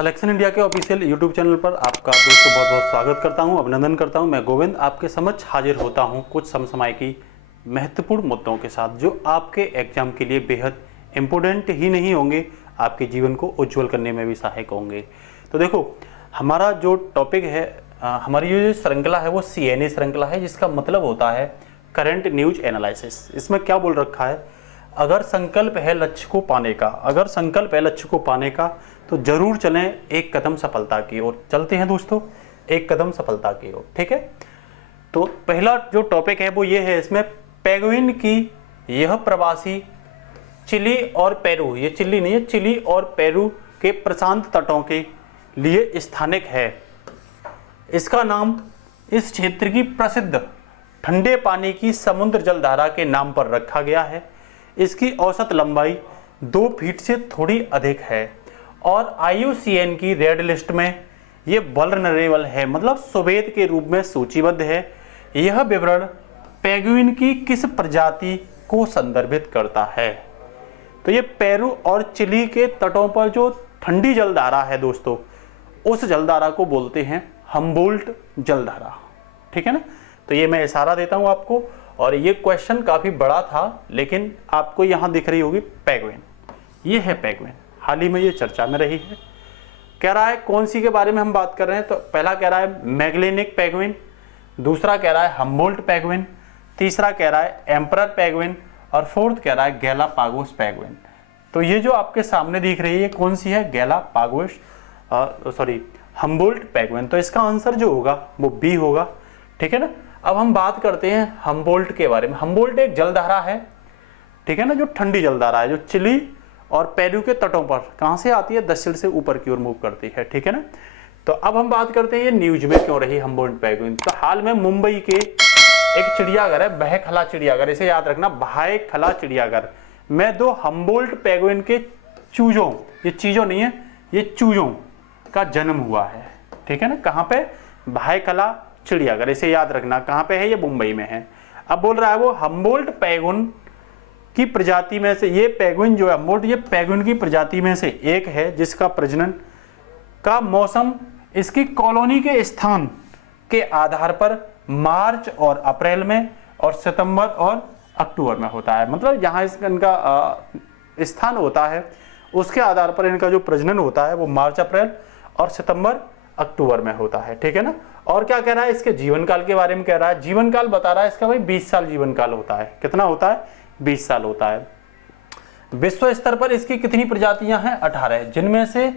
Selection India के official YouTube channel पर आपका दोस्तों बहुत बहुत स्वागत करता हूं, अभिनंदन करता हूं। मैं गोविंद आपके समक्ष हाजिर होता हूं कुछ समसामयिकी महत्वपूर्ण मुद्दों के साथ जो आपके एग्जाम के लिए बेहद इम्पोर्टेंट ही नहीं होंगे, आपके जीवन को उज्ज्वल करने में भी सहायक होंगे। तो देखो, हमारा जो टॉपिक है, हमारी जो श्रृंखला है वो CNA श्रृंखला है, जिसका मतलब होता है करंट न्यूज एनालिसिस। इसमें क्या बोल रखा है, अगर संकल्प है लक्ष्य को पाने का, अगर संकल्प है लक्ष्य को पाने का तो जरूर चलें एक कदम सफलता की ओर। चलते हैं दोस्तों एक कदम सफलता की ओर, ठीक है। तो पहला जो टॉपिक है वो ये है, इसमें पेंगुइन की यह प्रवासी चिली और पेरू, ये चिली नहीं है, चिली और पेरू के प्रशांत तटों के लिए स्थानिक है। इसका नाम इस क्षेत्र की प्रसिद्ध ठंडे पानी की समुद्र जलधारा के नाम पर रखा गया है। इसकी औसत लंबाई 2 फीट से थोड़ी अधिक है और IUCN की रेड लिस्ट में ये वल्नरेबल है, मतलब सुवेद के रूप में सूचीबद्ध है। यह विवरण पेंगुइन की किस प्रजाति को संदर्भित करता है? तो ये पेरू और चिली के तटों पर जो ठंडी जलधारा है दोस्तों, उस जलधारा को बोलते हैं हम्बोल्ट जलधारा, ठीक है ना। तो ये मैं इशारा देता हूं आपको, और ये क्वेश्चन काफी बड़ा था, लेकिन आपको यहां दिख रही होगी पेंगुइन, ये है पेंगुइन, हाल ही में ये चर्चा में रही है। कह रहा है कौन सी के बारे में हम बात कर रहे हैं, तो पहला कह रहा है मैगेलेनिक पेंगुइन, दूसरा कह रहा है हम्बोल्ट पेंगुइन, तीसरा कह रहा है एम्परर पेंगुइन, और फोर्थ कह रहा है गैलापागोस पेंगुइन। तो ये जो आपके सामने दिख रही है, ये कौन सी है? Galapagos, Humboldt penguin. तो इसका आंसर जो होगा वो बी होगा, ठीक है ना। अब हम बात करते हैं हम्बोल्ट के बारे में। हम्बोल्ट एक जलधारा है, ठीक है ना, जो ठंडी जलधारा है, जो चिली और पेरू के तटों पर कहां से आती है? दक्षिण से ऊपर की ओर मूव करती है, ठीक है ना। तो अब हम बात करते हैं ये न्यूज में क्यों रही हम्बोल्ट पेंगुइन। तो हाल में मुंबई के एक चिड़ियाघर है, भायखला चिड़ियाघर, इसे याद रखना, भायखला चिड़ियाघर में 2 हम्बोल्ट पेंगुइन के चूजों, ये चीजों नहीं है, ये चूजों का जन्म हुआ है, ठीक है ना। कहां पे? भायखला चिड़ियाघर, इसे याद रखना, कहां पे है? ये मुंबई में है। अब बोल रहा है वो हम्बोल्ट पेंगुइन की प्रजाति में से, ये पेंगुइन जो है हम्बोल्ट, ये पेंगुइन की प्रजाति में से एक है जिसका प्रजनन का मौसम इसकी कॉलोनी के स्थान के आधार पर मार्च और अप्रैल में और सितंबर और अक्टूबर में होता है। मतलब जहां इनका स्थान होता है उसके आधार पर इनका जो प्रजनन होता है वो मार्च अप्रैल और सितंबर अक्टूबर में होता है, ठीक है ना। और क्या कह रहा है? इसके जीवन काल के बारे में कह रहा है। जीवन काल बता रहा है इसका भाई 20 साल जीवन काल होता है। कितना होता है? 20 साल होता है। विश्व स्तर पर इसकी कितनी प्रजातियां हैं? 18, जिनमें से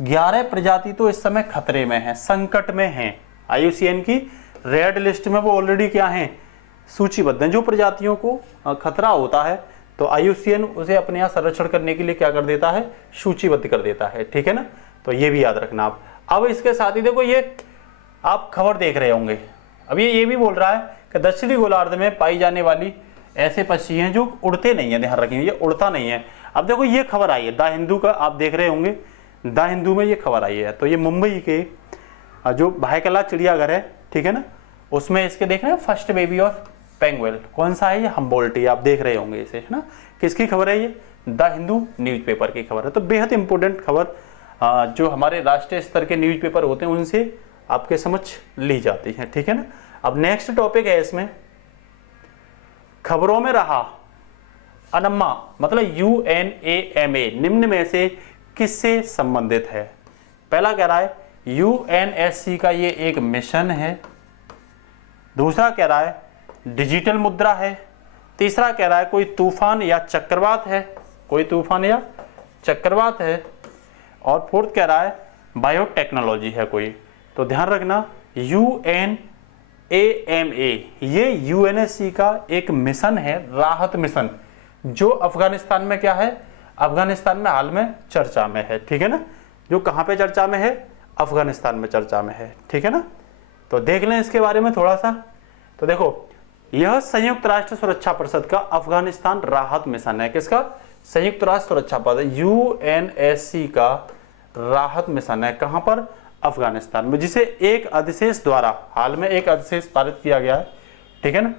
11 प्रजाति तो इस समय खतरे में हैं, संकट में हैं। IUCN की रेड लिस्ट में वो ऑलरेडी क्या हैं? सूचीबद्ध हैं। जो प्रजातियों को खतरा होता है तो IUCN उसे अपने यहाँ संरक्षण करने के लिए क्या कर देता है? सूचीबद्ध कर देता है, ठीक है ना। तो ये भी याद रखना आप। अब इसके साथ ही देखो, ये आप खबर देख रहे होंगे, अब ये भी बोल रहा है कि दक्षिणी गोलार्ध में पाई जाने वाली ऐसे पक्षी हैं जो उड़ते नहीं है, ध्यान रखेंगे, ये उड़ता नहीं है। अब देखो ये खबर आई है द हिंदू का, आप देख रहे होंगे द हिंदू में ये खबर आई है। तो ये मुंबई के जो भायखला चिड़ियाघर है, ठीक है ना, उसमें इसके देख रहे हैं फर्स्ट बेबी ऑफ पेंगुइन, कौन सा है? ये हम्बोल्ट, आप देख रहे होंगे इसे, है ना। किसकी खबर है? ये द हिंदू न्यूज़पेपर की खबर है। तो बेहद इंपॉर्टेंट खबर जो हमारे राष्ट्रीय स्तर के न्यूज़पेपर होते हैं उनसे आपके समझ ली जाती है, ठीक है ना। अब नेक्स्ट टॉपिक है इसमें, खबरों में रहा अनम्मा, मतलब UNAMA निम्न में से किससे संबंधित है? पहला कह रहा है UNSC का ये एक मिशन है, दूसरा कह रहा है डिजिटल मुद्रा है, तीसरा कह रहा है कोई तूफान या चक्रवात है, कोई तूफान या चक्रवात है, और फोर्थ कह रहा है बायोटेक्नोलॉजी है कोई। तो ध्यान रखना UNAMA ये UNSC का एक मिशन है, राहत मिशन, जो अफगानिस्तान में क्या है? अफगानिस्तान में हाल में चर्चा में है, ठीक है ना। जो कहां पे चर्चा में है? अफगानिस्तान में चर्चा में है, ठीक है ना। तो देख लें इसके बारे में थोड़ा सा। तो देखो, यह संयुक्त राष्ट्र सुरक्षा परिषद का अफगानिस्तान राहत मिशन है। किसका? संयुक्त राष्ट्र सुरक्षा परिषद, UNSC का राहत मिशन है। कहां पर? अफगानिस्तान में, जिसे एक अधिशेष द्वारा हाल में एक अधिशेष पारित किया गया है, ठीक है ना।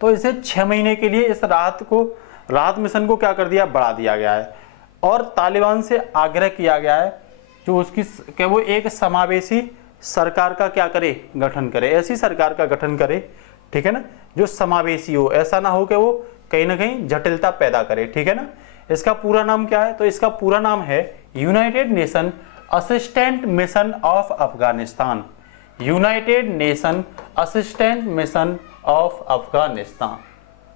तो इसे 6 महीने के लिए इस राहत मिशन को क्या कर दिया? बढ़ा दिया गया है। और तालिबान से आग्रह किया गया है जो उसकी क्या वो एक समावेशी सरकार का क्या करे, गठन करे, ऐसी सरकार का गठन करे, ठीक है ना, जो समावेशी हो, ऐसा ना हो कि वो कहीं ना कहीं जटिलता पैदा करे, ठीक है ना। इसका पूरा नाम क्या है, तो इसका पूरा नाम है United nation assistant mission of Afghanistan, United nation assistant mission of Afghanistan,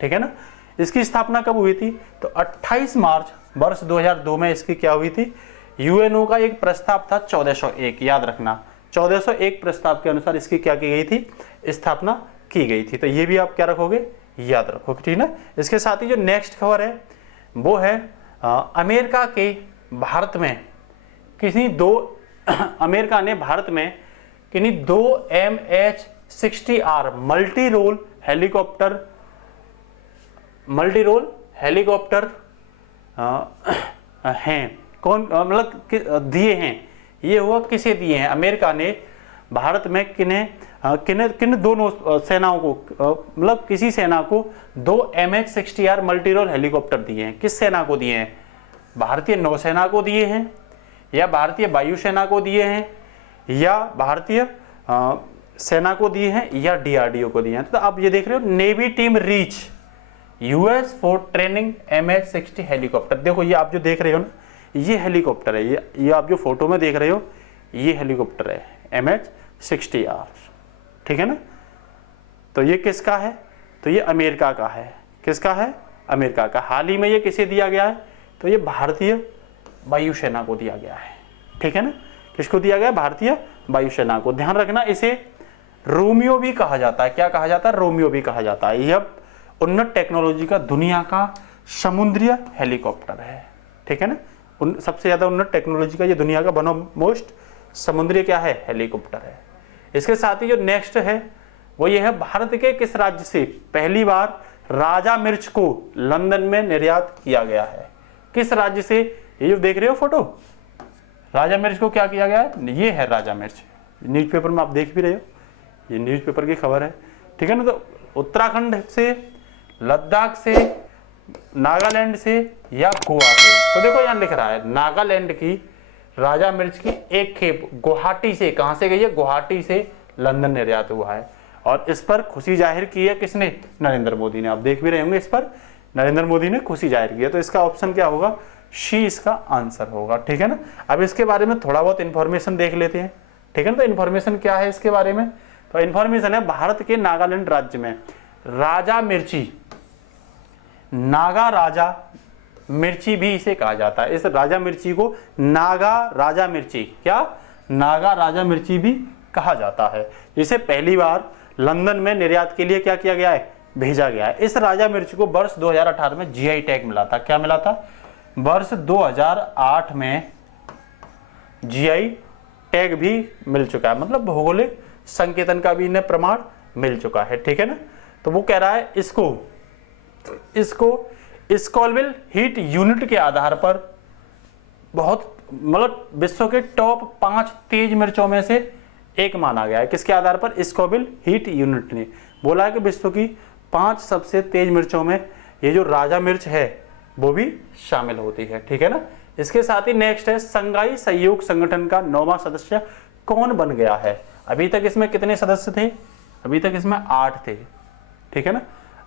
ठीक है ना। इसकी स्थापना कब हुई थी, तो 28 मार्च वर्ष 2002 में इसकी क्या हुई थी, यूएनओ का एक प्रस्ताव था 1401, याद रखना 1401 प्रस्ताव के अनुसार इसकी क्या की गई थी, स्थापना की गई थी। तो ये भी आप क्या रखोगे, याद रखोगे, ठीक है ना। इसके साथ ही जो नेक्स्ट खबर है वो है अमेरिका के भारत में किसी दो अमेरिका ने भारत में किन्हीं 2 MH-60R मल्टी रोल हेलीकॉप्टर हैं, कौन मतलब दिए हैं, ये हुआ किसे दिए हैं, अमेरिका ने भारत में किन दोनों सेनाओं को, मतलब किसी सेना को 2 MH-60R मल्टी रोल हेलीकॉप्टर दिए हैं। किस सेना को दिए हैं, भारतीय नौसेना को दिए हैं, या भारतीय वायुसेना को दिए हैं, या भारतीय सेना को दिए हैं, या DRDO को दिए हैं। तो आप ये देख रहे हो navy team reach US for training MH-60 helicopter. देखो ये आप जो देख रहे हो ना, ये हेलीकॉप्टर है, ये आप जो फोटो में देख रहे हो ये हेलीकॉप्टर है MH-60R, ठीक है ना। तो ये किसका है, तो ये अमेरिका का है, किसका है, अमेरिका का। हाल ही में ये किसे दिया गया है, तो ये भारतीय वायुसेना को दिया गया है, ठीक है ना। किसको दिया गया, भारतीय वायुसेना को। ध्यान रखना इसे रोमियो भी कहा जाता है, क्या कहा जाता है, रोमियो भी कहा जाता है। यह उन्नत टेक्नोलॉजी का दुनिया का समुद्रीय हेलीकॉप्टर है, ठीक है ना। सबसे ज्यादा उन्नत टेक्नोलॉजी का ये दुनिया का वन ऑफ मोस्ट समुद्री क्या है, हेलीकॉप्टर है। इसके साथ ही जो नेक्स्ट है वो ये है, भारत के किस राज्य से पहली बार राजा मिर्च को लंदन में निर्यात किया गया है, किस राज्य से। ये जो देख रहे हो फोटो, राजा मिर्च को क्या किया गया है, ये है राजा मिर्च, न्यूज़पेपर में आप देख भी रहे हो, ये न्यूज़पेपर की खबर है, ठीक है ना। तो उत्तराखंड से, लद्दाख से, नागालैंड से, या गोवा से। तो देखो यहाँ लिख रहा है नागालैंड की राजा मिर्च की एक खेप गुवाहाटी से, कहां से गई है, गुवाहाटी से लंदन निर्यात हुआ है। और इस पर खुशी जाहिर की है किसने, नरेंद्र मोदी ने। आप देख भी रहे होंगे, इस पर नरेंद्र मोदी ने खुशी जाहिर की है। तो इसका ऑप्शन क्या होगा, शी इसका आंसर होगा, ठीक है ना। अब इसके बारे में थोड़ा बहुत इंफॉर्मेशन देख लेते हैं, ठीक है ना। तो इन्फॉर्मेशन क्या है इसके बारे में, तो इन्फॉर्मेशन है भारत के नागालैंड राज्य में राजा मिर्ची, नागा राजा मिर्ची भी इसे कहा जाता है। इस राजा मिर्ची को नागा राजा मिर्ची, क्या, नागा राजा मिर्ची भी कहा जाता है। जिसे पहली बार लंदन में निर्यात के लिए क्या किया गया है, भेजा गया है। इस राजा मिर्ची को वर्ष 2018 में GI टैग मिला था, क्या मिला था, वर्ष 2008 में GI टैग भी मिल चुका है, मतलब भौगोलिक संकेतन का भी इन्हें प्रमाण मिल चुका है, ठीक है ना। तो वो कह रहा है इसको स्कॉलविल हीट यूनिट के आधार पर बहुत, मतलब विश्व के टॉप 5 तेज मिर्चों में से एक माना गया है। किसके आधार पर, स्कॉलविल हीट यूनिट ने बोला है कि विश्व की 5 सबसे तेज मिर्चों में ये जो राजा मिर्च है वो भी शामिल होती है, ठीक है ना। इसके साथ ही नेक्स्ट है, संघाई सहयोग संगठन का 9वां सदस्य कौन बन गया है। अभी तक इसमें कितने सदस्य थे, अभी तक इसमें 8 थे, ठीक है ना।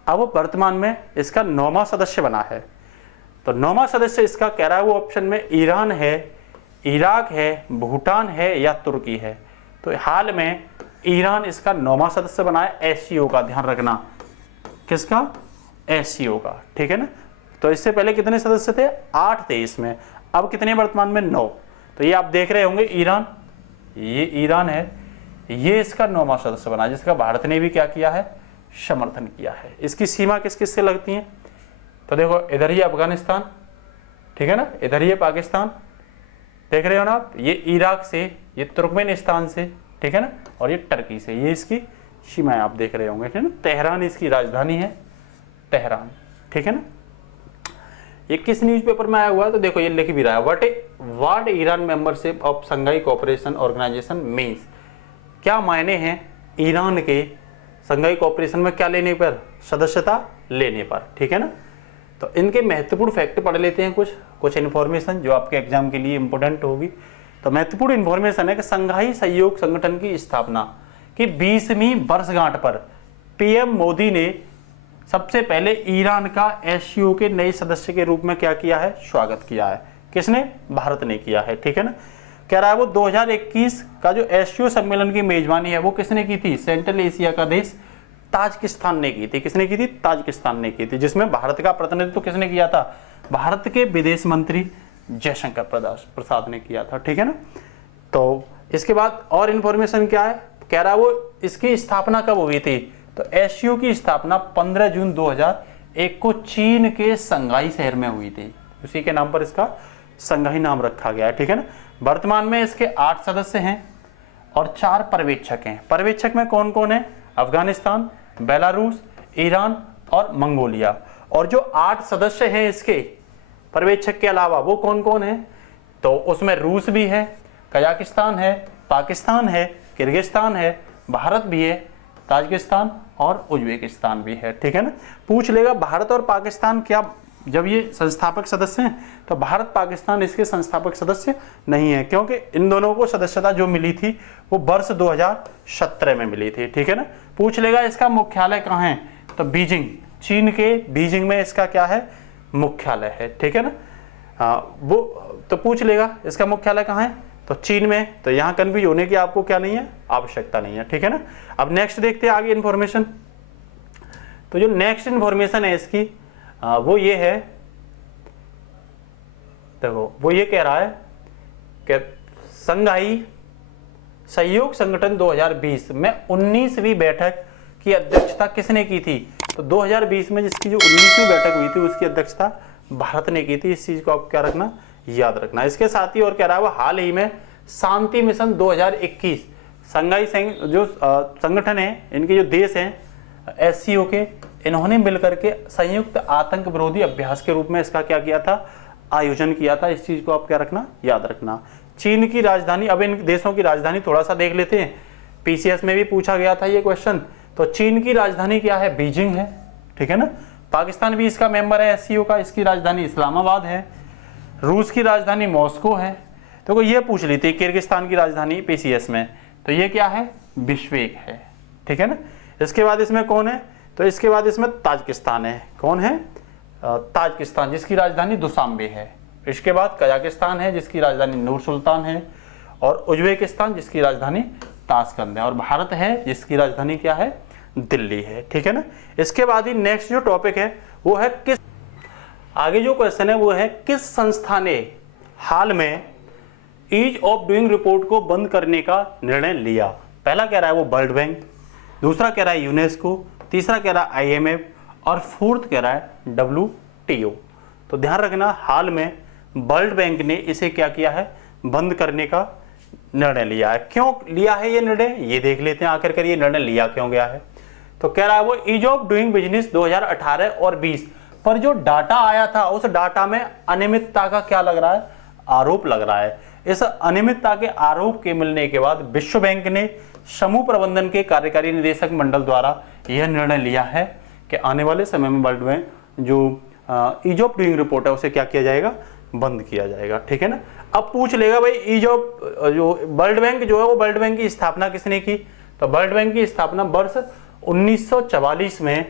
अब वर्तमान में इसका 9वां सदस्य बना है। तो 9वां सदस्य इसका कह रहा है वो ऑप्शन में ईरान है, इराक है, भूटान है, या तुर्की है। तो हाल में ईरान इसका 9वां सदस्य बना है SCO का, ध्यान रखना, किसका, SCO का, ठीक है ना। तो इससे पहले कितने सदस्य थे, 8 थे इसमें, अब कितने वर्तमान में, 9। तो ये आप देख रहे होंगे ईरान, ये ईरान है, ये इसका 9वां सदस्य बना, जिसका भारत ने भी क्या किया है, समर्थन किया है। इसकी सीमा किस किस से लगती है, तो देखो इधर ही अफगानिस्तान, ठीक है ना, इधर ही पाकिस्तान, देख रहे हो ना आप, ये इराक से, ये तुर्कमेनिस्तान से, ठीक है ना, और ये टर्की से, ये इसकी सीमाएं आप देख रहे होंगे, ठीक है ना। तेहरान इसकी राजधानी है, तेहरान, ठीक है ना। ये किस न्यूज़पेपर में आया हुआ है, तो देखो ये लिख भी रहा है, what Iran membership of Shanghai cooperation organisation means. क्या मायने हैं ईरान के संघाई कोऑपरेशन में क्या लेने पर, सदस्यता लेने पर, ठीक है ना। तो इनके महत्वपूर्ण फैक्ट पढ़ लेते हैं, कुछ इन्फॉर्मेशन जो आपके एग्जाम के लिए इंपॉर्टेंट होगी। तो महत्वपूर्ण इंफॉर्मेशन है कि संघाई सहयोग संगठन की स्थापना की 20वीं वर्षगांठ पर पीएम मोदी ने सबसे पहले ईरान का एससीओ के नए सदस्य के रूप में क्या किया है, स्वागत किया है। किसने? भारत ने किया है, ठीक है ना। कह रहा है वो 2021 का जो एससीओ सम्मेलन की मेजबानी है वो किसने की थी? सेंट्रल एशिया का देश ताजिकिस्तान ने की थी। किसने की थी? ताजिकिस्तान ने की थी, जिसमें भारत का प्रतिनिधित्व तो किसने किया था? भारत के विदेश मंत्री जयशंकर प्रसाद ने किया था, ठीक है ना। तो इसके बाद और इंफॉर्मेशन क्या है, कह रहा है वो इसकी स्थापना कब हुई थी? तो एससीओ की स्थापना 15 जून 2001 को चीन के संघाई शहर में हुई थी। उसी के नाम पर इसका संघाई नाम रखा गया है, ठीक है ना। वर्तमान में इसके 8 सदस्य हैं और 4 पर्यवेक्षक हैं। पर्यवेक्षक में कौन कौन है? अफगानिस्तान, बेलारूस, ईरान और मंगोलिया। और जो 8 सदस्य हैं इसके पर्यवेक्षक के अलावा वो कौन कौन है? तो उसमें रूस भी है, कजाकिस्तान है, पाकिस्तान है, किर्गिस्तान है, भारत भी है, ताजिकिस्तान और उज्बेकिस्तान भी है, ठीक है ना। पूछ लेगा भारत और पाकिस्तान क्या जब ये संस्थापक सदस्य हैं, तो भारत पाकिस्तान इसके संस्थापक सदस्य नहीं है, क्योंकि इन दोनों को सदस्यता जो मिली थी वो वर्ष 2017 में मिली थी, ठीक है ना। पूछ लेगा इसका मुख्यालय कहाँ है? तो बीजिंग, चीन के बीजिंग में इसका क्या है? मुख्यालय है, ठीक है ना। वो तो पूछ लेगा इसका मुख्यालय कहाँ है? तो चीन में। तो यहाँ कन्फ्यूज होने की आपको क्या नहीं है? आवश्यकता नहीं है, ठीक है ना। अब नेक्स्ट देखते हैं आगे इंफॉर्मेशन। तो जो नेक्स्ट इंफॉर्मेशन है इसकी वो ये है, देखो वो ये कह रहा है कि संघाई सहयोग संगठन 2020 में 19वीं बैठक की अध्यक्षता किसने की थी? तो 2020 में जिसकी जो 19वीं बैठक हुई थी उसकी अध्यक्षता भारत ने की थी। इस चीज को आप क्या रखना, याद रखना। इसके साथ ही और कह रहा है वो हाल ही में शांति मिशन 2021 संघाई जो संगठन है, इनके जो देश हैं एससीओ के, इन्होंने मिलकर के संयुक्त आतंक विरोधी अभ्यास के रूप में इसका क्या किया था? आयोजन किया था। इस चीज को आप क्या रखना, याद रखना। चीन की राजधानी, अब इन देशों की राजधानी थोड़ा सा देख लेते हैं, पीसीएस में भी पूछा गया था ये क्वेश्चन। तो चीन की राजधानी क्या है? बीजिंग है, ठीक है ना। पाकिस्तान भी इसका मेंबर है एससीओ का, इसकी राजधानी इस्लामाबाद है। रूस की राजधानी मॉस्को है। तो ये पूछ ली थी किर्गिस्तान की राजधानी पीसीएस में, तो ये क्या है? बिश्केक है, ठीक है ना। इसके बाद इसमें कौन है? तो इसके बाद इसमें ताजिकिस्तान है। कौन है? ताजिकिस्तान, जिसकी राजधानी दुशांबे है। इसके बाद कजाकिस्तान है, जिसकी राजधानी नूर सुल्तान है। और उज्बेकिस्तान, जिसकी राजधानी ताशकंद है। और भारत है, जिसकी राजधानी क्या है? दिल्ली है, ठीक है ना। इसके बाद ही नेक्स्ट जो टॉपिक है वो है किस, आगे जो क्वेश्चन है वो है किस संस्था ने हाल में ईज ऑफ डूइंग रिपोर्ट को बंद करने का निर्णय लिया? पहला कह रहा है वो वर्ल्ड बैंक, दूसरा कह रहा है यूनेस्को, तीसरा कह रहा है आईएमएफ और फोर्थ कह रहा है डब्ल्यूटीओ। तो ध्यान रखना, हाल में वर्ल्ड बैंक ने इसे क्या किया है? बंद करने का निर्णय लिया है। क्यों लिया है ये निर्णय, ये देख लेते हैं आखिरकार ये निर्णय लिया क्यों गया है। तो कह रहा है वो ईज ऑफ डूइंग बिजनेस 2018 और 20 पर जो डाटा आया था उस डाटा में अनियमितता का क्या लग रहा है? आरोप लग रहा है। इस अनियमितता के आरोप के मिलने के बाद विश्व बैंक ने समूह प्रबंधन के कार्यकारी निदेशक मंडल द्वारा यह निर्णय लिया है कि आने वाले समय में वर्ल्ड बैंक जो ईज ऑफ डूइंग रिपोर्ट है उसे क्या किया जाएगा? बंद किया जाएगा, ठीक है ना। अब पूछ लेगा भाई ईज ऑफ जो वर्ल्ड बैंक जो है वो वर्ल्ड बैंक की स्थापना किसने की? तो वर्ल्ड बैंक की स्थापना वर्ष 1944 में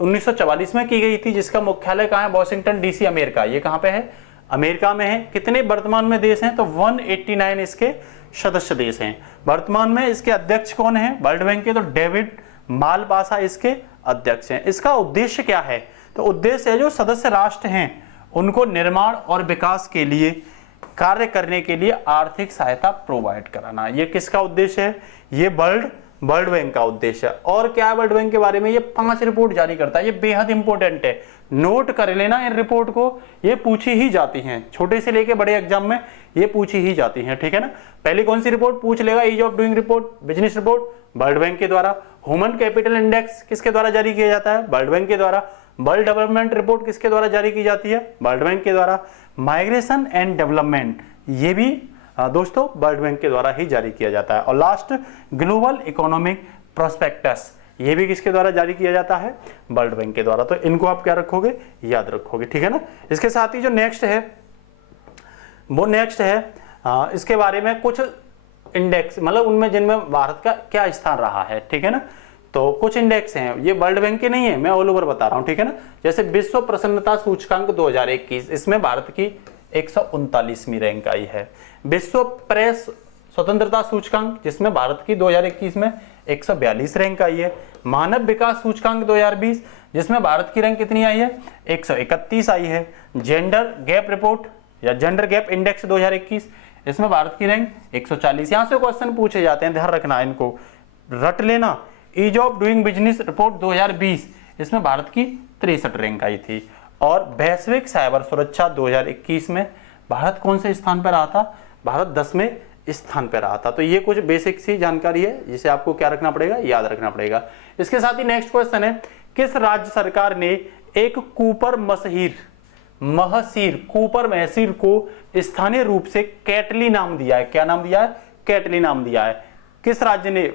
1944 में की गई थी, जिसका मुख्यालय कहाँ है? Washington DC, America. ये कहाँ पे है? अमेरिका में है। कितने वर्तमान में देश हैं? तो 189 इसके सदस्य देश हैं। वर्तमान में इसके अध्यक्ष कौन है वर्ल्ड बैंक के? तो डेविड मालपासा इसके अध्यक्ष हैं। इसका उद्देश्य क्या है? तो उद्देश्य है जो सदस्य राष्ट्र हैं उनको निर्माण और विकास के लिए कार्य करने के लिए आर्थिक सहायता प्रोवाइड कराना। ये किसका उद्देश्य है? ये वर्ल्ड बैंक का उद्देश्य है। और क्या है वर्ल्ड बैंक के बारे में? ये 5 रिपोर्ट जारी करता है। ये बेहद इंपॉर्टेंट है, नोट कर लेना इन रिपोर्ट को, ये पूछी ही जाती हैं छोटे से लेके बड़े एग्जाम में, ये पूछी ही जाती हैं, ठीक है ना। पहली कौन सी रिपोर्ट पूछ लेगा? Ease of doing report, business report World Bank के द्वारा। ह्यूमन कैपिटल इंडेक्स किसके द्वारा जारी किया जाता है? वर्ल्ड बैंक के द्वारा। वर्ल्ड डेवलपमेंट रिपोर्ट किसके द्वारा जारी की जाती है? वर्ल्ड बैंक के द्वारा। माइग्रेशन एंड डेवलपमेंट ये भी दोस्तों वर्ल्ड बैंक के द्वारा ही जारी किया जाता है। और लास्ट ग्लोबल इकोनॉमिक प्रोस्पेक्टस, ये भी किसके द्वारा जारी किया जाता है? वर्ल्ड बैंक के द्वारा। तो इनको आप क्या रखोगे? याद रखोगे, ठीक है ना। इसके साथ ही जो नेक्स्ट है वो नेक्स्ट है इसके बारे में कुछ इंडेक्स, मतलब उनमें जिनमें भारत का क्या स्थान रहा है, ठीक है ना। तो कुछ इंडेक्स हैं, ये वर्ल्ड बैंक के नहीं है, मैं ऑल ओवर बता रहा हूं, ठीक है ना। जैसे विश्व प्रसन्नता सूचकांक 2021, इसमें भारत की 139वीं रैंक आई है। विश्व प्रेस स्वतंत्रता सूचकांक, जिसमें भारत की 2021 में 142 रैंक आई है। मानव विकास सूचकांक 2020, जिसमें भारत की रैंक कितनी आई है, 131 आई है। जेंडर गैप रिपोर्ट या जेंडर गैप इंडेक्स 2021, इसमें भारत की रैंक 140। यहां से क्वेश्चन पूछे जाते हैं, ध्यान रखना, इनको रट लेना। Ease of doing business report 2020, इसमें भारत की 63 रैंक आई थी। और वैश्विक साइबर सुरक्षा 2021 में भारत कौन से स्थान पर रहा था, भारत 10वें स्थान पर रहा था। तो ये कुछ बेसिक सी जानकारी है जिसे आपको क्या रखना पड़ेगा, याद रखना पड़ेगा। इसके साथ ही नेक्स्ट क्वेश्चन है, किस राज्य सरकार ने एक कूपर महसीर को स्थानीय रूप से कैटली नाम दिया है? क्या नाम दिया है? कैटली नाम दिया है। किस राज्य ने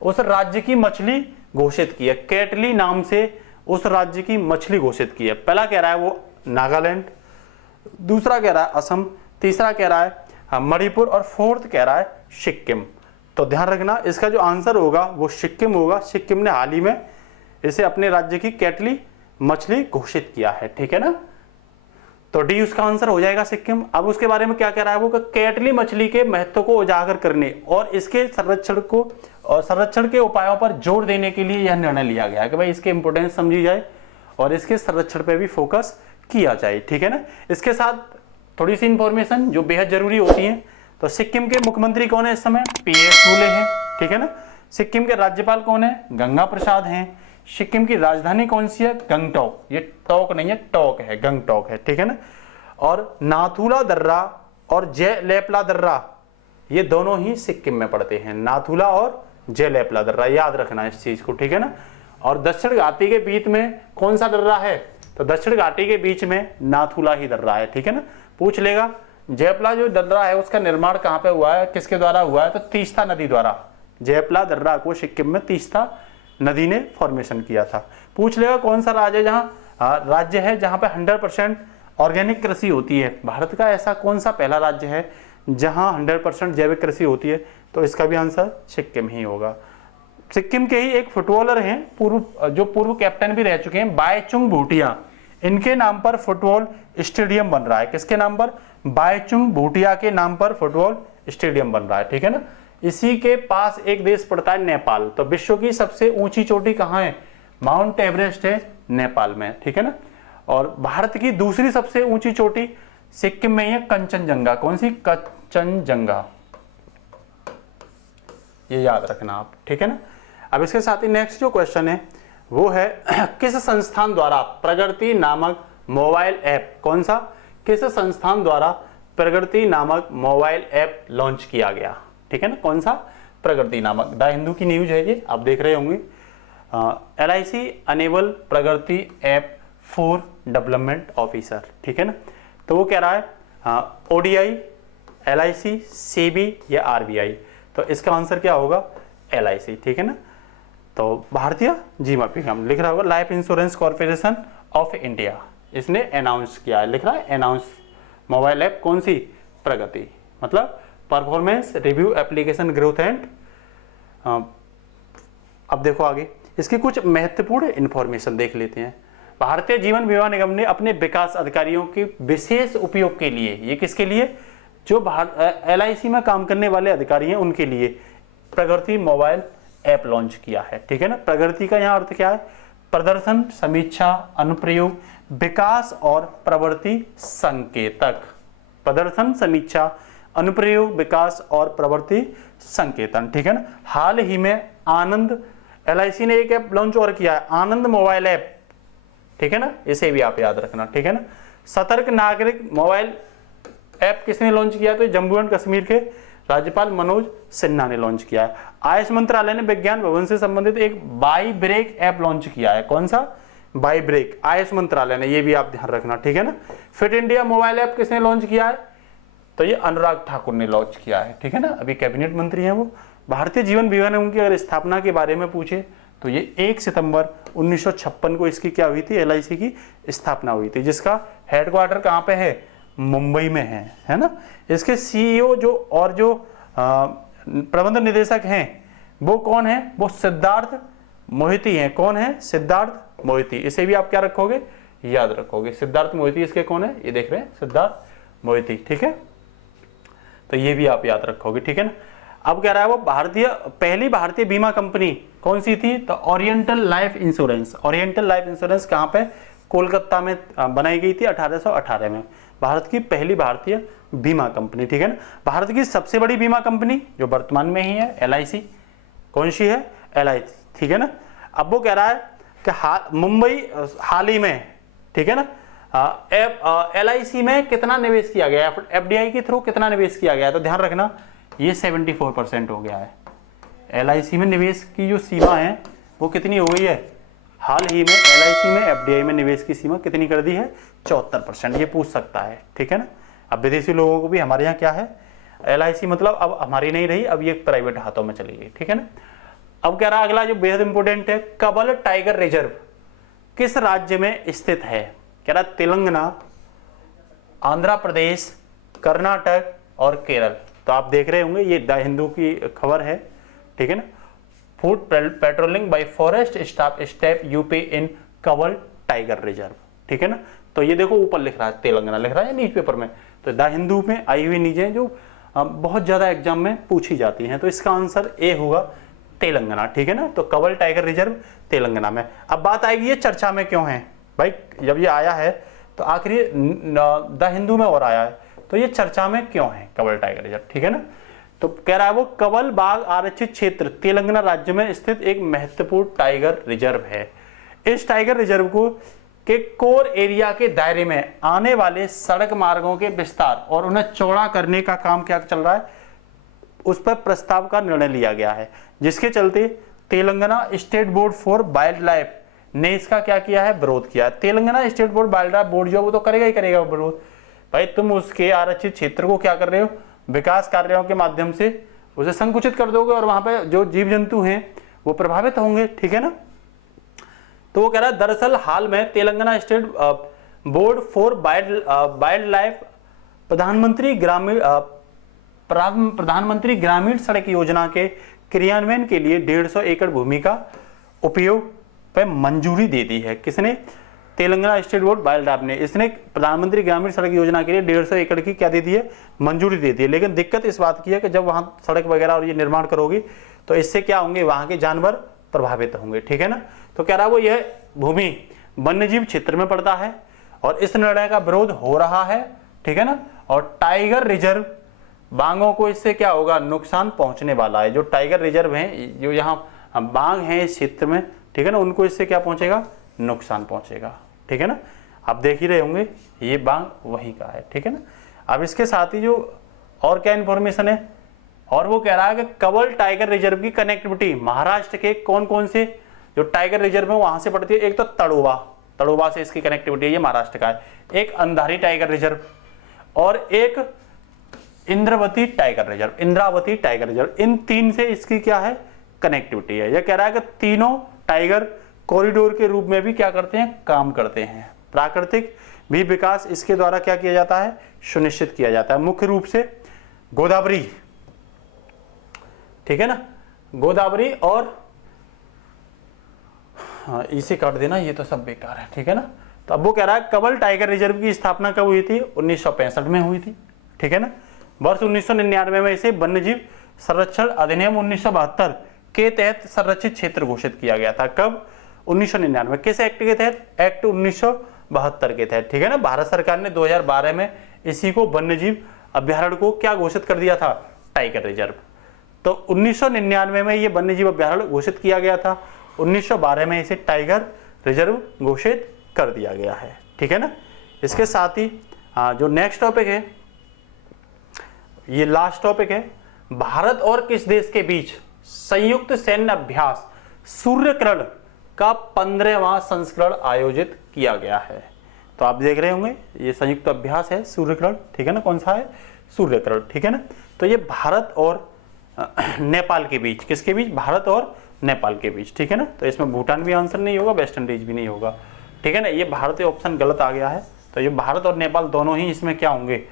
उस राज्य की मछली घोषित की है? कैटली नाम से उस राज्य की मछली घोषित की है। पहला कह रहा है वो नागालैंड, दूसरा कह रहा है असम, तीसरा कह रहा है मणिपुर और फोर्थ कह रहा है सिक्किम। तो ध्यान रखना, इसका जो आंसर होगा वो सिक्किम होगा। सिक्किम ने हाल ही में इसे अपने राज्य की कैटली मछली घोषित किया है, ठीक है ना। तो डी उसका आंसर हो जाएगा, सिक्किम। अब उसके बारे में क्या कह रहा है वो, कैटली मछली के महत्व को उजागर करने और इसके संरक्षण के उपायों पर जोर देने के लिए यह निर्णय लिया गया है कि भाई इसके इंपोर्टेंस समझी जाए और इसके संरक्षण पे भी फोकस किया जाए, ठीक है ना। इसके साथ थोड़ी सी इंफॉर्मेशन जो बेहद जरूरी होती है। तो सिक्किम के मुख्यमंत्री कौन है इस समय? PS फूले हैं, ठीक है ना। सिक्किम के राज्यपाल कौन है? गंगा प्रसाद हैं। सिक्किम की राजधानी कौन सी है? गंगटोक। ये टोक नहीं है, टोक है, गंगटोक है, ठीक है ना। और नाथुला दर्रा और जयलेपला दर्रा, ये दोनों ही सिक्किम में पड़ते हैं। नाथुला और जयलेपला दर्रा, याद रखना इस चीज को, ठीक है ना। और दक्षिण घाटी के बीच में कौन सा दर्रा है? तो दक्षिण घाटी के बीच में नाथुला ही दर्रा है, ठीक है ना। पूछ लेगा। जयपला जो दर्रा है उसका निर्माण कहां पे हुआ है, किसके द्वारा हुआ है? तो तीस्ता नदी द्वारा। जयपला दर्रा को सिक्किम में तीस्ता नदी ने फॉर्मेशन किया था। पूछ लेगा कौन सा राज्य है जहां पे 100% ऑर्गेनिक कृषि होती है? भारत का ऐसा कौन सा पहला राज्य है जहां 100% जैविक कृषि होती है? तो इसका भी आंसर सिक्किम ही होगा। सिक्किम के ही एक फुटबॉलर हैं, पूर्व कैप्टन भी रह चुके हैं, बायचुंग भूटिया। इनके नाम पर फुटबॉल स्टेडियम बन रहा है। किसके नाम पर? बायचुंग भूटिया के नाम पर फुटबॉल स्टेडियम बन रहा है, ठीक है ना। इसी के पास एक देश पड़ता है नेपाल। तो विश्व की सबसे ऊंची चोटी कहां है? माउंट एवरेस्ट है नेपाल में, ठीक है ना। और भारत की दूसरी सबसे ऊंची चोटी सिक्किम में ही है, कंचनजंगा। कौन सी? कंचनजंगा, ये याद रखना आप, ठीक है ना। अब इसके साथ ही नेक्स्ट जो क्वेश्चन है वो है किस संस्थान द्वारा प्रगति नामक मोबाइल ऐप, कौन सा? किस संस्थान द्वारा प्रगति नामक मोबाइल ऐप लॉन्च किया गया, ठीक है ना। कौन सा? प्रगति नामक। द हिंदू की न्यूज है ये, आप देख रहे होंगे। LIC enable Pragati app for development officer, ठीक है ना। तो वो कह रहा है ODI, LIC, SEBI या RBI। तो इसका आंसर क्या होगा? LIC, ठीक है ना। तो भारतीय जीवन निगम लिख रहा होगा, life insurance corporation of India, इसने अनाउंस किया है, लिख रहा है अनाउंस मोबाइल ऐप। कौन सी? प्रगति, मतलब performance review application growth and. अब देखो आगे इसकी कुछ महत्वपूर्ण इंफॉर्मेशन देख लेते हैं। भारतीय जीवन बीमा निगम ने अपने विकास अधिकारियों के विशेष उपयोग के लिए, ये किसके लिए? जो LIC में काम करने वाले अधिकारी हैं उनके लिए प्रगति मोबाइल ऐप लॉन्च किया है, ठीक है ना। प्रगति का यहाँ अर्थ क्या है? प्रदर्शन, समीक्षा, अनुप्रयोग, विकास और प्रवृत्ति संकेतक। प्रदर्शन, समीक्षा, अनुप्रयोग, विकास और प्रवृत्ति संकेतन, ठीक है ना। हाल ही में आनंद, LIC ने एक ऐप लॉन्च और किया है, आनंद मोबाइल ऐप, ठीक है ना। इसे भी आप याद रखना, ठीक है ना। सतर्क नागरिक मोबाइल ऐप किसने लॉन्च किया? तो जम्मू एंड कश्मीर के राज्यपाल मनोज सिन्हा ने लॉन्च किया है। आयुष मंत्रालय ने विज्ञान भवन से संबंधित एक बाई ब्रेक ऐप लॉन्च किया है। कौन सा? बाई ब्रेक, आयुष मंत्रालय ने, ये भी आप ध्यान रखना, ठीक है ना। फिट इंडिया मोबाइल ऐप किसने लॉन्च किया है? तो ये अनुराग ठाकुर ने लॉन्च किया है, ठीक है ना। अभी कैबिनेट मंत्री हैं वो। भारतीय जीवन बीमा निगम की अगर स्थापना के बारे में पूछे तो ये 1 सितंबर 1956 को इसकी क्या हुई थी? LIC की स्थापना हुई थी, जिसका हेडक्वार्टर कहाँ पे है? मुंबई में है ना। इसके सीईओ जो और जो प्रबंध निदेशक हैं वो कौन है, वो सिद्धार्थ मोहिती हैं। कौन है, सिद्धार्थ मोहिती। इसे भी आप क्या रखोगे, याद रखोगे। सिद्धार्थ मोहिती इसके कौन है, ये देख रहे हैं सिद्धार्थ मोहिती, ठीक है। तो ये भी आप याद रखोगे, ठीक है ना। अब कह रहा है वो पहली भारतीय बीमा कंपनी कौन सी थी, तो oriental life insurance. Oriental life insurance कहाँ पे, कोलकाता में बनाई गई थी 1818 में। भारत की पहली भारतीय बीमा कंपनी, ठीक है ना। भारत की सबसे बड़ी बीमा कंपनी जो वर्तमान में ही है LIC, कौन सी है, LIC, ठीक है ना। अब वो कह रहा है कि मुंबई हाल ही में, ठीक है ना, LIC में कितना निवेश किया गया है, FDI के थ्रू कितना निवेश किया गया है, तो ध्यान रखना ये 74% हो गया है। LIC में निवेश की जो सीमा है वो कितनी हो गई है, हाल ही में LIC में FDI में निवेश की सीमा कितनी कर दी है, 74%। ये पूछ सकता है, ठीक है ना। अब विदेशी लोगों को भी हमारे यहाँ क्या है, LIC मतलब अब हमारी नहीं रही, अब ये प्राइवेट हाथों में चली गई, ठीक है ना। अब कह रहा अगला जो बेहद इंपोर्टेंट है, कबल टाइगर रिजर्व किस राज्य में स्थित है, कह रहा तेलंगाना, आंध्र प्रदेश, कर्नाटक और केरल। तो आप देख रहे होंगे ये द हिंदू की खबर है, ठीक है ना। Foot patrolling by forest staff step up in Kawal tiger reserve, ठीक है ना। तो ये देखो ऊपर लिख रहा है तेलंगाना लिख रहा है न्यूज पेपर में, तो द हिंदू में आई हुई न्यूज है जो बहुत ज्यादा एग्जाम में पूछी जाती हैं। तो इसका आंसर ए होगा तेलंगाना, ठीक है ना। तो कबल टाइगर रिजर्व तेलंगाना में। अब बात आएगी ये चर्चा में क्यों है भाई, जब ये आया है तो आखिर द हिंदू में और आया है, तो ये चर्चा में क्यों है कबल टाइगर रिजर्व, ठीक है ना। तो कह रहा है वो कबल बाग आरक्षित क्षेत्र तेलंगाना राज्य में स्थित एक महत्वपूर्ण टाइगर रिजर्व है। इस टाइगर रिजर्व को के कोर एरिया के दायरे में आने वाले सड़क मार्गों के विस्तार और उन्हें चौड़ा करने का काम क्या चल रहा है, उस पर प्रस्ताव का निर्णय लिया गया है, जिसके चलते Telangana state board for wild life ने इसका क्या किया है, विरोध किया। Telangana state board wild life board जो वो तो करेगा ही करेगा विरोध। भाई तुम उसके आरक्षित क्षेत्र को क्या कर रहे हो, विकास कार्यों के माध्यम से उसे संकुचित कर दोगे और वहां पे जो जीव जंतु हैं वो प्रभावित होंगे, ठीक है ना। तो वो कह रहा है दरअसल हाल में Telangana state board for wild life प्रधानमंत्री ग्रामीण सड़क योजना के क्रियान्वयन के लिए 150 एकड़ भूमि का उपयोग पर मंजूरी दे दी है। किसने, Telangana state board wild life ने। इसने प्रधानमंत्री ग्रामीण सड़क योजना के लिए 150 एकड़ की क्या दे दी है, मंजूरी दे दी है। लेकिन दिक्कत इस बात की है कि जब वहां सड़क वगैरह और ये निर्माण करोगी तो इससे क्या होंगे, वहां के जानवर प्रभावित होंगे, ठीक है ना। तो कह रहा वो यह भूमि वन्यजीव क्षेत्र में पड़ता है और इस निर्णय का विरोध हो रहा है, ठीक है ना। और टाइगर रिजर्व बाघों को इससे क्या होगा, नुकसान पहुंचने वाला है। जो टाइगर रिजर्व है, जो यहाँ बाघ हैं इस क्षेत्र में, ठीक है ना, उनको इससे क्या पहुंचेगा, नुकसान पहुंचेगा, ठीक है ना। आप देख ही रहे होंगे ये बाघ वहीं का है, ठीक है ना। अब इसके साथ ही जो और क्या इंफॉर्मेशन है, और वो कह रहा है कि कबल टाइगर रिजर्व की कनेक्टिविटी महाराष्ट्र के कौन कौन से जो टाइगर रिजर्व है वहां से पड़ती है। एक तो तड़ोबा से इसकी कनेक्टिविटी है, ये महाराष्ट्र का है। एक अंधारी टाइगर रिजर्व और एक इंद्रावती टाइगर रिजर्व, इन तीन से इसकी क्या है, कनेक्टिविटी है। यह कह रहा है कि तीनों टाइगर कॉरिडोर के रूप में भी क्या करते हैं, काम करते हैं। प्राकृतिक भी विकास इसके द्वारा क्या किया जाता है, सुनिश्चित किया जाता है। मुख्य रूप से गोदावरी, ठीक है ना, गोदावरी और इसे काट देना, ये तो सब बेकार है, ठीक है ना। तो अब वो कह रहा है कबल टाइगर रिजर्व की स्थापना कब हुई थी, 1965 में हुई थी, ठीक है ना। वर्ष 1999 में इसे वन्यजीव संरक्षण अधिनियम 1972 के तहत संरक्षित क्षेत्र घोषित किया गया था। कब, 1999, किस एक्ट के तहत, एक्ट 1972 के तहत, ठीक है ना। भारत सरकार ने 2012 में इसी को वन्यजीव अभ्यारण्य को क्या घोषित कर दिया था, टाइगर रिजर्व। तो 1999 में ये वन्यजीव अभ्यारण्य घोषित किया गया था, 1912 में इसे टाइगर रिजर्व घोषित कर दिया गया है, ठीक है ना। इसके साथ ही जो नेक्स्ट टॉपिक है, ये लास्ट टॉपिक है, भारत और किस देश के बीच संयुक्त सैन्य अभ्यास सूर्यकिरण का 15वां संस्करण आयोजित किया गया है। तो आप देख रहे होंगे ये संयुक्त अभ्यास है सूर्यकिरण, ठीक है ना। कौन सा है, सूर्यकिरण, ठीक है ना। तो ये भारत और नेपाल के बीच, किसके बीच, भारत और नेपाल के बीच, ठीक है ना। तो इसमें भूटान भी आंसर नहीं होगा, वेस्ट इंडीज भी नहीं होगा, ठीक है ना। ये भारतीय ऑप्शन गलत आ गया है, तो ये भारत और नेपाल दोनों ही इसमें क्या होंगे,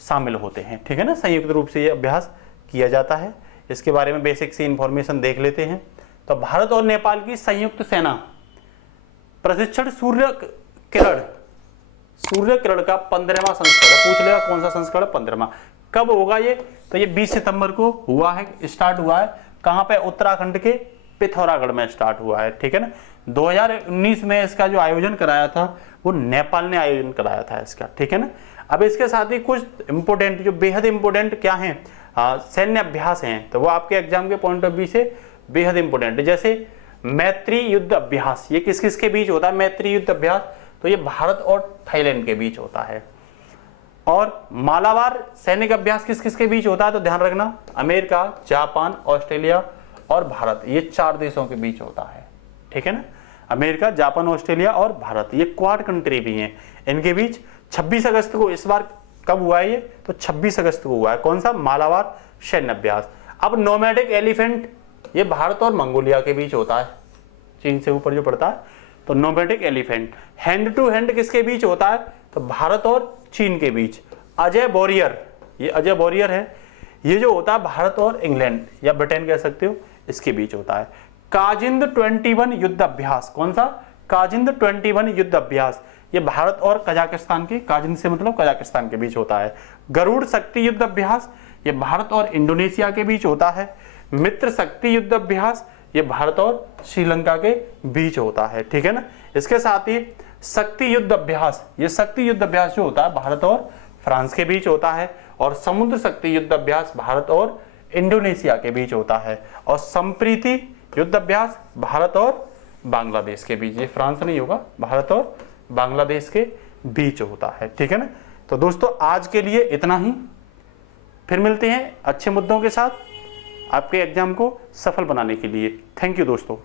शामिल होते हैं। ठीक है ना, संयुक्त रूप से ये अभ्यास किया जाता है। इसके बारे में बेसिक सी इंफॉर्मेशन देख लेते हैं। तो भारत और नेपाल की संयुक्त सेना प्रशिक्षण सूर्य किरण का 15वां संस्करण, पूछ लेगा कौन सा संस्करण, 15वां। कब होगा ये, तो ये 20 सितंबर को हुआ है, स्टार्ट हुआ है। कहां पे, उत्तराखंड के पिथौरागढ़ में स्टार्ट हुआ है। ठीक है ना, 2019 में इसका जो आयोजन कराया था वो नेपाल ने आयोजन कराया था इसका। ठीक है ना, अब इसके साथ ही कुछ इंपोर्टेंट, जो बेहद इंपोर्टेंट क्या है, सैन्य अभ्यास हैं, तो वो आपके एग्जाम के पॉइंट ऑफ व्यू से बेहद इंपोर्टेंट है। जैसे मैत्री युद्ध अभ्यास, ये किस किस के बीच होता है मैत्री युद्ध अभ्यास, तो ये भारत और थाईलैंड के बीच होता है। और मालाबार सैनिक अभ्यास किस किस के बीच होता है, तो ध्यान रखना, अमेरिका, जापान, ऑस्ट्रेलिया और भारत, ये 4 देशों के बीच होता है। ठीक है ना, अमेरिका, जापान, ऑस्ट्रेलिया और भारत, ये क्वाड कंट्री भी हैं, इनके बीच 26 अगस्त को, इस बार कब हुआ है ये, तो 26 अगस्त को हुआ है। कौन सा, मालाबार सैन्य अभ्यास। अब नोमैडिक एलिफेंट, ये भारत और मंगोलिया के बीच होता है, चीन से ऊपर जो पड़ता है, तो nomadic elephant. Hand to hand किसके बीच होता है, तो भारत और चीन के बीच। अजय वॉरियर, ये अजय वॉरियर है, ये जो होता है भारत और इंग्लैंड या ब्रिटेन कह सकते हो, इसके बीच होता है। काजिंद 21 युद्ध अभ्यास, कौन सा, काजिंद 21 युद्ध अभ्यास, ये भारत और कजाकिस्तान के, काजिंद से मतलब कजाकिस्तान के बीच होता है। गरुड़ शक्ति युद्ध अभ्यास, ये भारत और इंडोनेशिया के बीच होता है। मित्र शक्ति युद्ध अभ्यास, ये भारत और श्रीलंका के बीच होता है। ठीक है ना, इसके साथ ही शक्ति युद्ध अभ्यास, ये शक्ति युद्ध अभ्यास जो होता है भारत और फ्रांस के बीच होता है। और समुद्र शक्ति युद्ध अभ्यास भारत और इंडोनेशिया के बीच होता है। और संप्रीति युद्ध अभ्यास भारत और बांग्लादेश के बीच, ये फ्रांस नहीं होगा, भारत और बांग्लादेश के बीच होता है। ठीक है ना, तो दोस्तों आज के लिए इतना ही, फिर मिलते हैं अच्छे मुद्दों के साथ आपके एग्जाम को सफल बनाने के लिए। थैंक यू दोस्तों।